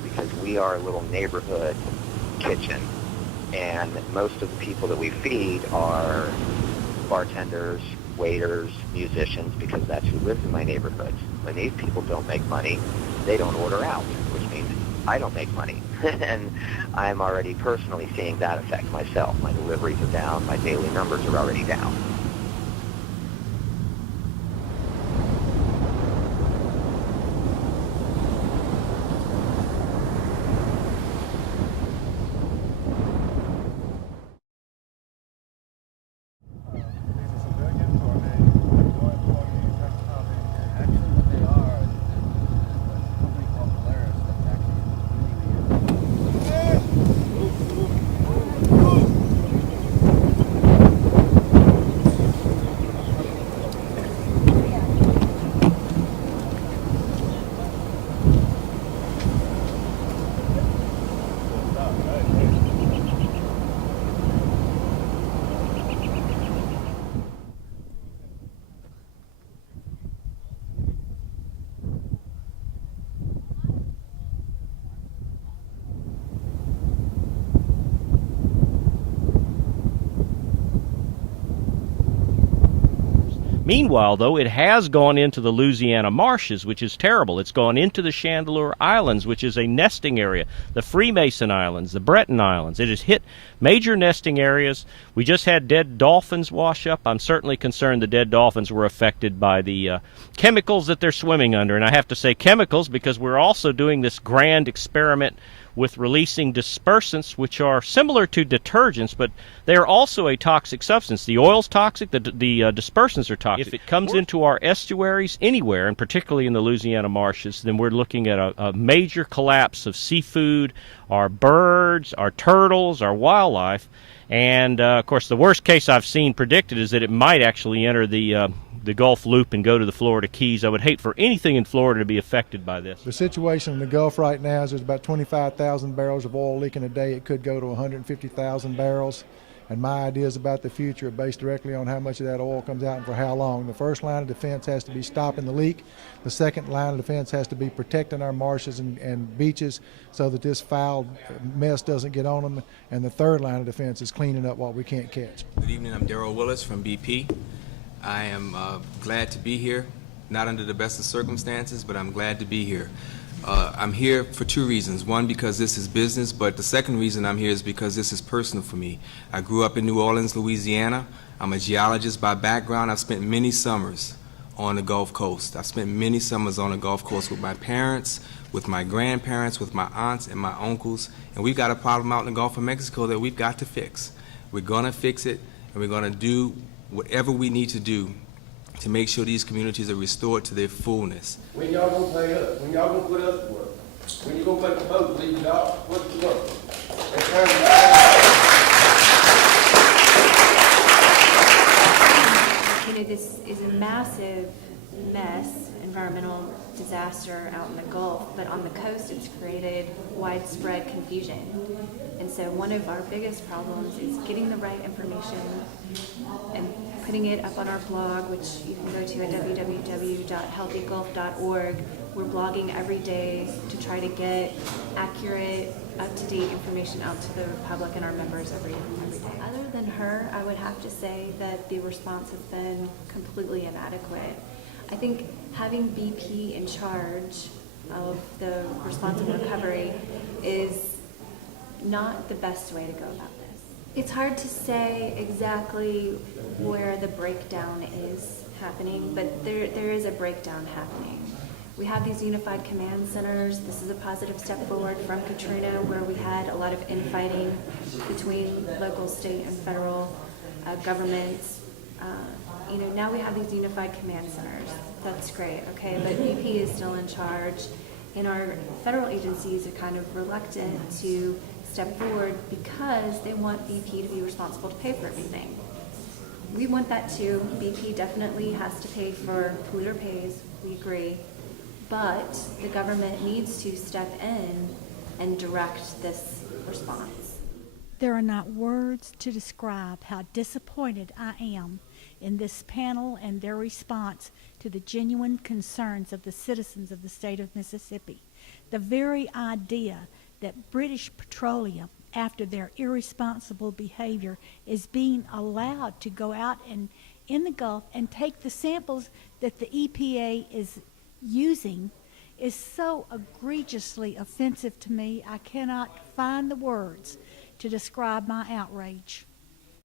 because we are a little neighborhood kitchen, and most of the people that we feed are bartenders, waiters, musicians, because that's who lives in my neighborhood. When these people don't make money, they don't order out, which means I don't make money. And I'm already personally seeing that effect myself. My deliveries are down, my daily numbers are already down. Meanwhile, though, it has gone into the Louisiana marshes, which is terrible. It's gone into the Chandeleur Islands, which is a nesting area, the Freemason Islands, the Breton Islands. It has hit major nesting areas. We just had dead dolphins wash up. I'm certainly concerned the dead dolphins were affected by the chemicals that they're swimming under. And I have to say chemicals because we're also doing this grand experiment with releasing dispersants, which are similar to detergents, but they are also a toxic substance. The oil's toxic, the dispersants are toxic. If it comes into our estuaries anywhere, and particularly in the Louisiana marshes, then we're looking at a major collapse of seafood, our birds, our turtles, our wildlife. And, of course, the worst case I've seen predicted is that it might actually enter the Gulf Loop and go to the Florida Keys. I would hate for anything in Florida to be affected by this. The situation in the Gulf right now is there's about 25,000 barrels of oil leaking a day. It could go to 150,000 barrels. And my ideas about the future are based directly on how much of that oil comes out and for how long. The first line of defense has to be stopping the leak. The second line of defense has to be protecting our marshes and beaches so that this foul mess doesn't get on them. And the third line of defense is cleaning up what we can't catch. Good evening, I'm Darrell Willis from BP. I am glad to be here, not under the best of circumstances, but I'm glad to be here. I'm here for two reasons. One, because this is business, but the second reason I'm here is because this is personal for me. I grew up in New Orleans, Louisiana. I'm a geologist by background. I've spent many summers on the Gulf Coast. I've spent many summers on the Gulf Coast with my parents, with my grandparents, with my aunts and my uncles, and we've got a problem out in the Gulf of Mexico that we've got to fix. We're going to fix it, and we're going to do whatever we need to do to make sure these communities are restored to their fullness. When y'all gonna pay us? When y'all gonna put us to work? When you gonna make the folks leave y'all? What's the work? You know, this is a massive mess, environmental disaster out in the Gulf, but on the coast it's created widespread confusion. And so one of our biggest problems is getting the right information and putting it up on our blog, which you can go to at www.healthygulf.org. We're blogging every day to try to get accurate, up-to-date information out to the public and our members every day. Other than her, I would have to say that the response has been completely inadequate. I think having BP in charge of the response and recovery is not the best way to go about this. It's hard to say exactly where the breakdown is happening, but there is a breakdown happening. We have these unified command centers. This is a positive step forward from Katrina, where we had a lot of infighting between local, state, and federal governments. Now we have these unified command centers. That's great, okay, but BP is still in charge, and our federal agencies are kind of reluctant to step forward because they want BP to be responsible to pay for everything. We want that too. BP definitely has to pay for polluter pays, we agree, but the government needs to step in and direct this response. There are not words to describe how disappointed I am in this panel and their response to the genuine concerns of the citizens of the state of Mississippi. The very idea that British Petroleum, after their irresponsible behavior, is being allowed to go out and in the Gulf and take the samples that the EPA is using is so egregiously offensive to me. I cannot find the words to describe my outrage.